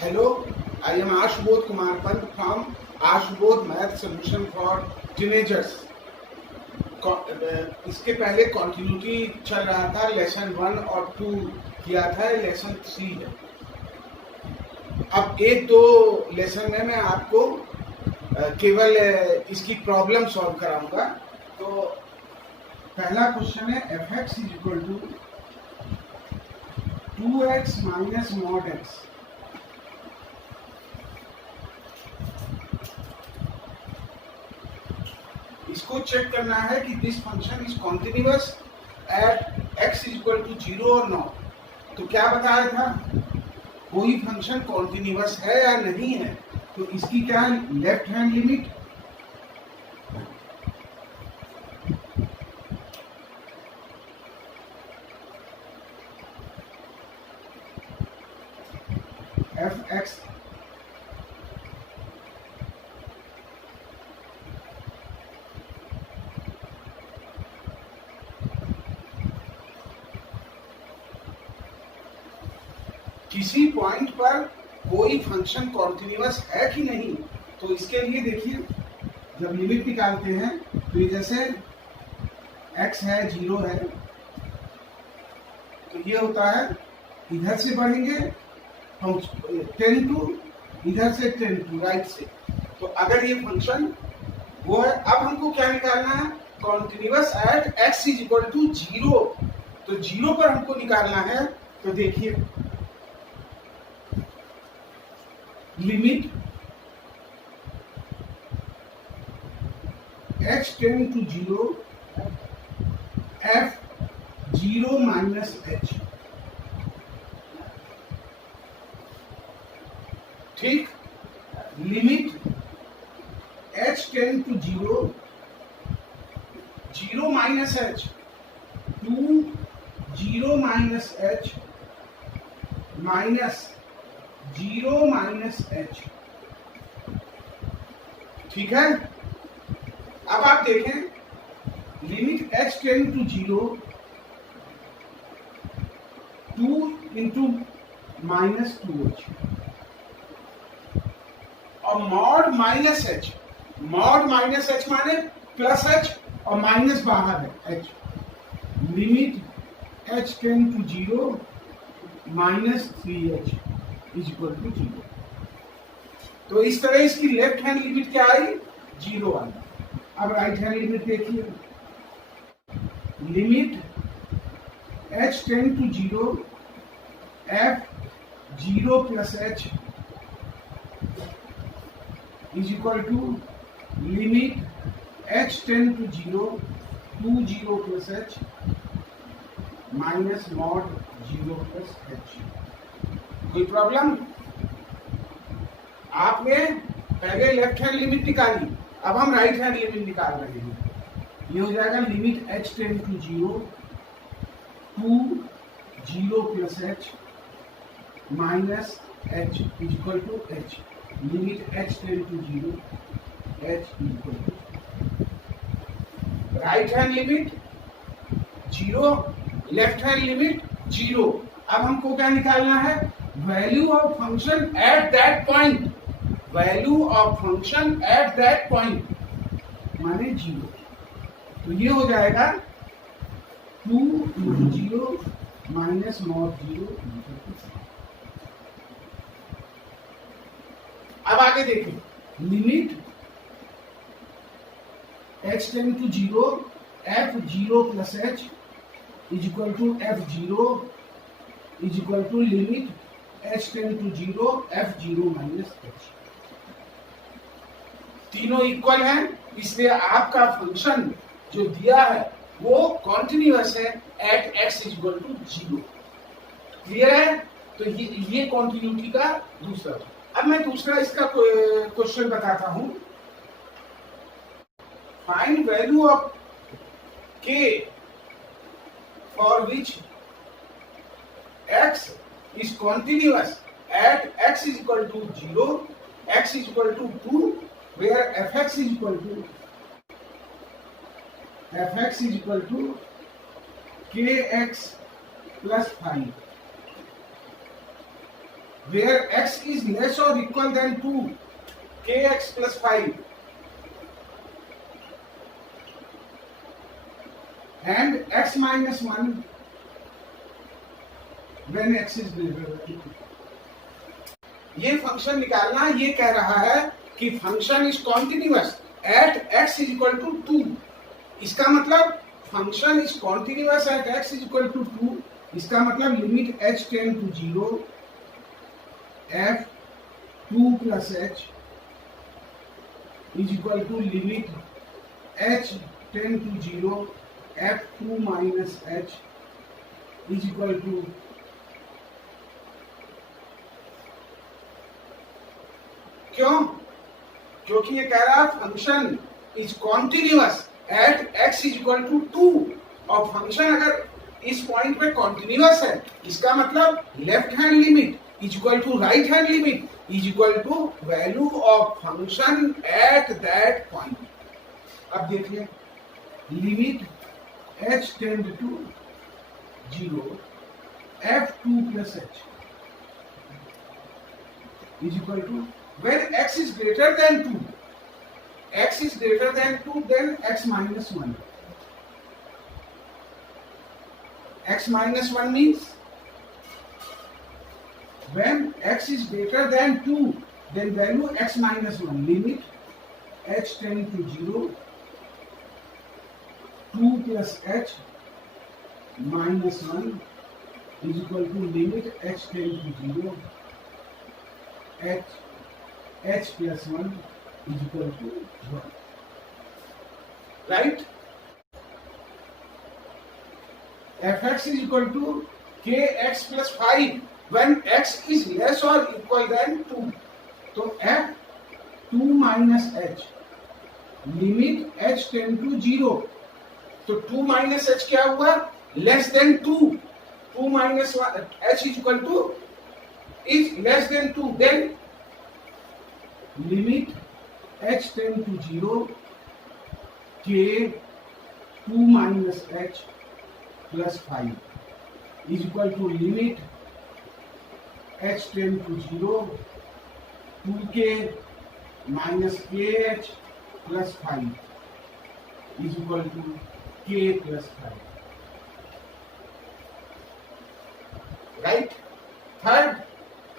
Hello, I am Ashbodh Kumar Pant from Ashbodh Math Solution for Teenagers. इसके पहले continuity चल रहा था, लेसन 1 और 2 किया था, लेसन 3 है। अब एक दो लेसन में मैं आपको केवल इसकी प्रॉब्लम सॉल्व कराऊंगा। तो पहला क्वेश्चन है f(x) = 2x - mod x। इसको चेक करना है कि this function is continuous at x = 0 और नॉट। तो क्या बताया था, कोई फंक्शन कॉन्टिन्यूअस है या नहीं है। तो इसकी क्या है, लेफ्ट हैंड लिमिट f(x) किसी पॉइंट पर कोई फंक्शन कॉन्टिन्यूअस है कि नहीं। तो इसके लिए देखिए, जब लिमिट निकालते हैं तो जैसे x है 0 है, तो ये होता है इधर से बढ़ेंगे 10 टू, इधर से 10 टू राइट से। तो अगर ये फंक्शन वो है, अब हमको क्या निकालना है, कॉन्टिन्यूअस एट x = 0। तो 0 पर हमको निकालना है। तो देखिए, limit h tend to 0 f(0 - h)। ठीक, limit h tend to 0 0 - h to 0 - h minus 0 - h। ठीक है। अब आप देखें, limit h tend to 0 2 × -2h और मॉड -h। मॉड -h माने प्लस h और माइनस बाहर है h। Limit h tend to 0 -3h = 0। तो इस तरह इसकी लेफ्ट हैंड लिमिट क्या आई, 0 आई। अब राइट हैंड लिमिट देखिए, limit h tend to 0 f(0 + h) = limit h tend to 0 2 0 + h minus mod 0 + h। कोई प्रॉब्लम? आपने पहले लेफ्ट हैंड लिमिट निकाली, अब हम राइट हैंड लिमिट निकाल रहे हैं। ये हो जाएगा limit h tend to 0 2 0 + h minus h = h। Limit h tend to 0 h = right hand limit 0, left hand limit 0। अब हमको क्या निकालना है, value of function at that point. Value of function at that point माने 0। तो ये हो जाएगा 2 × 0 माइनस मॉड 0। अब आगे देखिए, limit h tend to 0 f(0 + h) = f(0) = limit h tend to 0 f(0 - h)। तीनों इक्वल हैं, इसलिए आपका फंक्शन जो दिया है वो कॉन्टिन्यूअस है एट x = 0। क्लियर है? तो ये कॉन्टिन्यूटी का दूसरा। अब मैं दूसरा इसका क्वेश्चन बताता हूं। Find value of k for which x is continuous at x = 0, x = 2, where f(x) = kx + 5। where x is less or equal than 2, kx plus 5, and x minus 1 when x is greater than 2. ये function निकालना, ये कह रहा है कि function is continuous at x is equal to 2. इसका मतलब function is continuous at x is equal to 2. इसका मतलब limit h tend to 0 f 2 plus h is equal to limit h tend to 0 f 2 minus h is equal to क्यों? क्योंकि ये कह रहा है function is continuous at x is equal to 2. और function अगर इस पॉइंट पे कॉन्टिन्यूअस है, इसका मतलब left hand limit is equal to right hand limit is equal to value of function at that point. अब देखिए limit h tend to 0 f 2 plus h is equal to when x is greater than 2. X is greater than 2, then x minus 1. X minus 1 means when x is greater than 2, then value x minus 1. Limit h tend to 0, 2 plus h minus 1 is equal to limit h tend to 0, h plus 1 is equal to 1. Right? fx is equal to kx plus 5 when x is less or equal than 2. तो f 2 minus h limit h tend to 0. तो 2 minus h क्या हुआ? Less than 2. 2 minus h is equal to is less than 2. Then limit h tend to 0 k 2 minus h plus 5 is equal to limit h tend to 0 2k minus kh plus 5 is equal to k plus 5. Right? Third,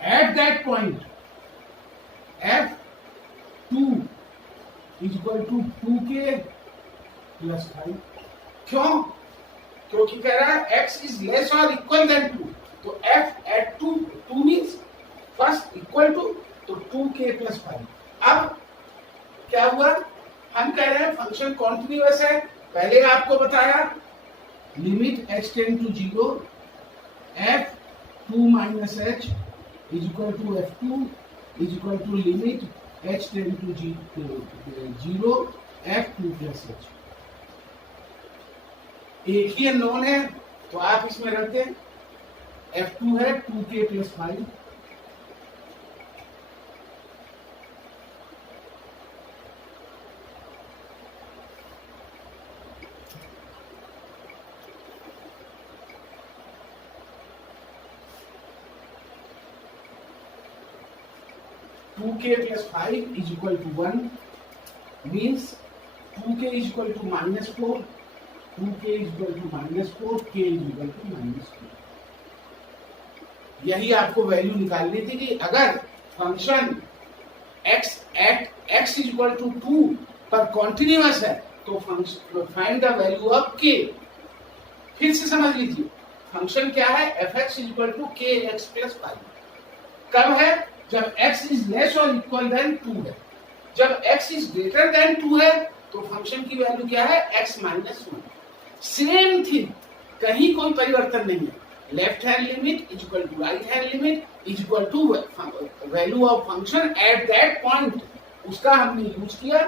at that point f 2 is equal to 2k plus 5. क्यों? क्योंकि कह रहा है x is less or equal than 2. तो f at 2 means first equal to, तो 2k plus 5. अब क्या हुआ? हम कह रहे हैं फंक्शन कॉन्टिन्यूअस है. पहले आपको बताया limit h tend to 0 f 2 minus h is equal to f2 is equal to limit h tend to 0 f2 plus h. एक ही नोन है तो आप इसमें रख दें f2 है 2k plus 5 2k plus 5 is equal to 1 means 2k is equal to minus 4, 2k is equal to minus 4, k is equal to minus 2. यही आपको वैल्यू निकालनी थी कि अगर function x at x is equal to 2 पर continuous है तो find the value of k. फिर से समझ लीजिए फंक्शन क्या है fx is equal to kx plus 5. कब है? जब x is less or equal than 2 है. जब x is greater than 2 है तो फंक्शन की वैल्यू क्या है? x minus 1. सेम थिंग, कहीं कोई परिवर्तन नहीं है. Left hand limit is equal to right hand limit is equal to value of function at that point. उसका हमने यूज किया,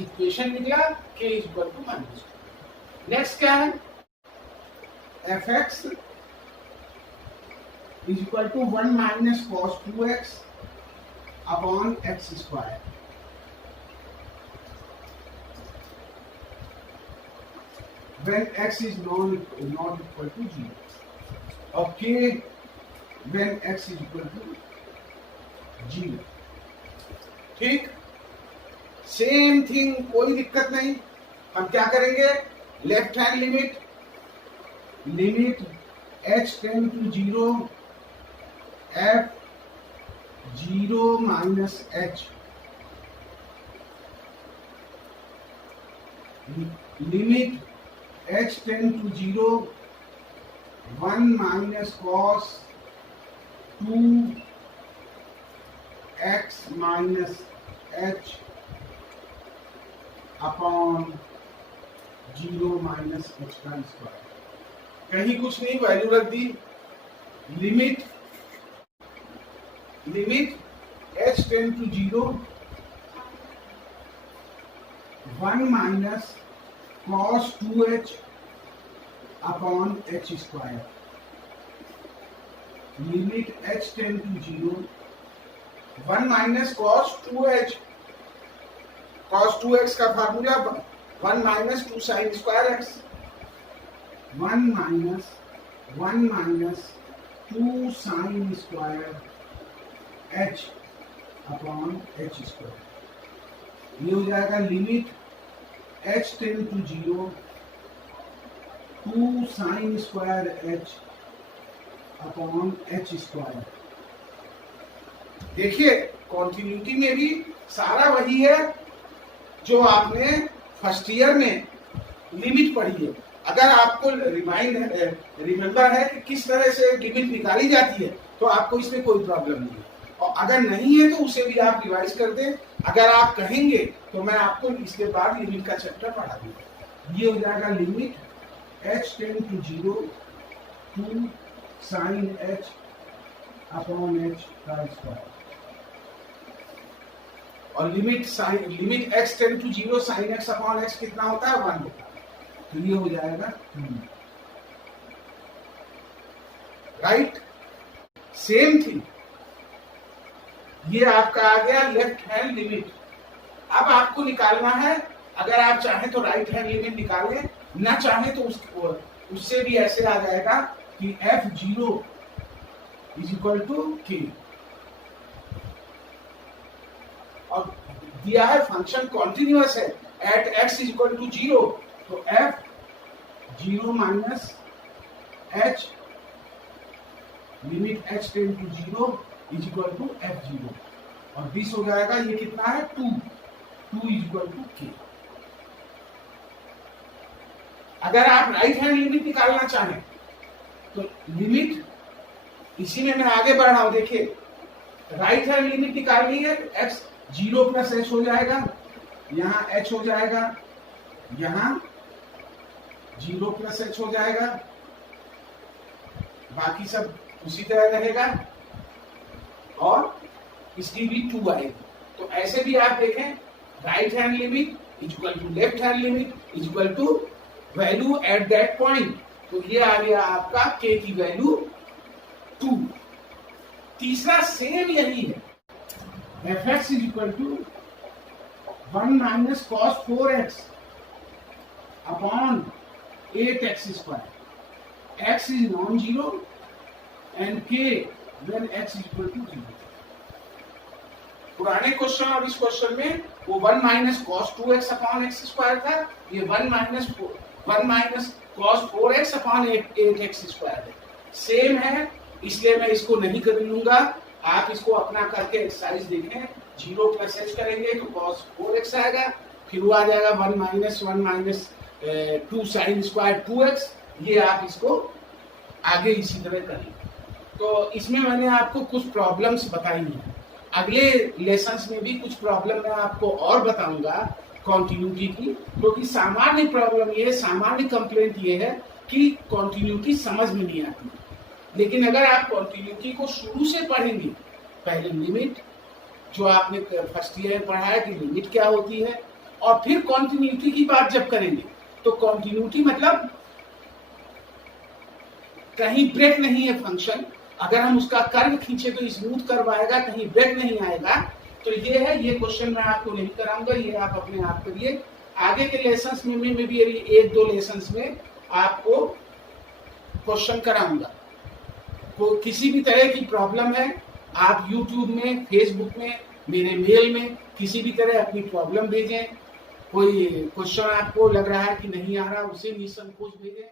इक्वेशन निकला k is equal to minus 2. Next क्या है? fx is equal to 1 minus cos 2x upon x square. when x is not equal to 0 और k when x is equal to 0। ठीक, same thing, कोई दिक्कत नहीं। हम क्या करेंगे, left hand limit, limit h tend to 0 f 0 minus h, limit h tend to 0 1 minus cos 2 x minus h upon 0 minus h का square. कहीं कुछ नहीं, वैल्यू रख दी। Limit h tend to 0 1 minus cos 2h upon h square. Limit h tend to 0 1 minus cos 2h, cos 2x का formula 1 minus 2 sine square x, 1 minus 2 sine square h upon h square. ये हो जाएगा limit h tend to 0 2 sine square h upon h square. देखिए continuity में भी सारा वही है जो आपने फर्स्ट ईयर में लिमिट पढ़ी है। अगर आपको रिमेंबर है कि किस तरह से लिमिट निकाली जाती है तो आपको इसमें कोई प्रॉब्लम नहीं है, और अगर नहीं है तो उसे भी आप रिवाइज कर दें। अगर आप कहेंगे तो मैं आपको इसके बाद लिमिट का चैप्टर पढ़ा दूंगा। ये हो जाएगा limit h tend to 0 2 sine h upon h का स्क्वायर, और limit x tend to 0 sine x upon x कितना होता है, 1 होता है। तो ये हो जाएगा राइट। सेम थिंग, ये आपका आ गया लेफ्ट हैंड लिमिट। अब आपको निकालना है, अगर आप चाहें तो राइट हैंड लिमिट निकालें, ना चाहें तो उससे भी ऐसे आ जाएगा कि f0 is equal to k, और दिया है फंक्शन कॉन्टिन्यूअस है at x is equal to 0, तो f0 minus h limit h tend to 0 is equal to f0, और दिस हो जाएगा, ये कितना है 2 इज इक्वल टू k। अगर आप राइट हैंड लिमिट निकालना चाहें तो लिमिट, इसी में मैं आगे बढ़ रहा हूं। देखिए राइट हैंड लिमिट निकालनी है, x 0 प्लस h हो जाएगा, यहां h हो जाएगा, यहां 0 प्लस h हो जाएगा, बाकी सब उसी तरह रहेगा, और इसकी भी 2 आएगी। तो ऐसे भी आप देखें, right hand limit is equal to left hand limit is equal to value at that point. तो ये आ गया आपका k की वैल्यू 2। तीसरा सेम यही है, fx is equal to 1 minus cos 4x upon 8x square. x is non zero and k when x is equal to 0। पुराने question और इस क्वेश्चन में वो 1 minus cos 2x upon x square था, ये 1 minus cos 4x upon 8x square है। Same है, इसलिए मैं इसको नहीं कर लूंगा। आप इसको अपना करके एक्सरसाइज देखें। 0 प्लस h करेंगे तो cos 4x आएगा, फिर वो आ जाएगा 1 माइनस 2 साइन स्क्वायर 2x। ये आप इसको आगे इसी तरह करेंगे। तो इसमें मैंने आपको कुछ प्रॉब्लम्स बताई हैं, अगले लेसन्स में भी कुछ प्रॉब्लम मैं आपको और बताऊंगा कॉन्टिन्यूटी की, क्योंकि सामान्य प्रॉब्लम ये, सामान्य कंप्लेंट ये है कि कॉन्टिन्यूटी समझ में नहीं आती। लेकिन अगर आप कॉन्टिन्यूटी को शुरू से पढ़ेंगे, पहले लिमिट जो आपने फर्स्ट ईयर में पढ़ा है कि लिमिट क्या होती है, और फिर कॉन्टिन्यूटी की बात जब करेंगे तो कॉन्टिन्यूटी मतलब कहीं ब्रेक नहीं है फंक्शन। अगर हम उसका कर्व खींचे तो स्मूथ कर्व आएगा, कहीं ब्रेक नहीं आएगा। तो ये है, ये क्वेश्चन मैं आपको नहीं कराऊंगा, ये आप अपने आप करिए। आगे के लेसन्स में भी 1-2 लेसन्स में आपको क्वेश्चन कराऊंगा। तो किसी भी तरह की प्रॉब्लम है, आप YouTube में, Facebook में, मेरे मेल में किसी भी तरह अपनी प्रॉब्लम भेजें। कोई क्वेश्चन आपको लग रहा है कि नहीं आ रहा, उसे निसंकोच भेजें।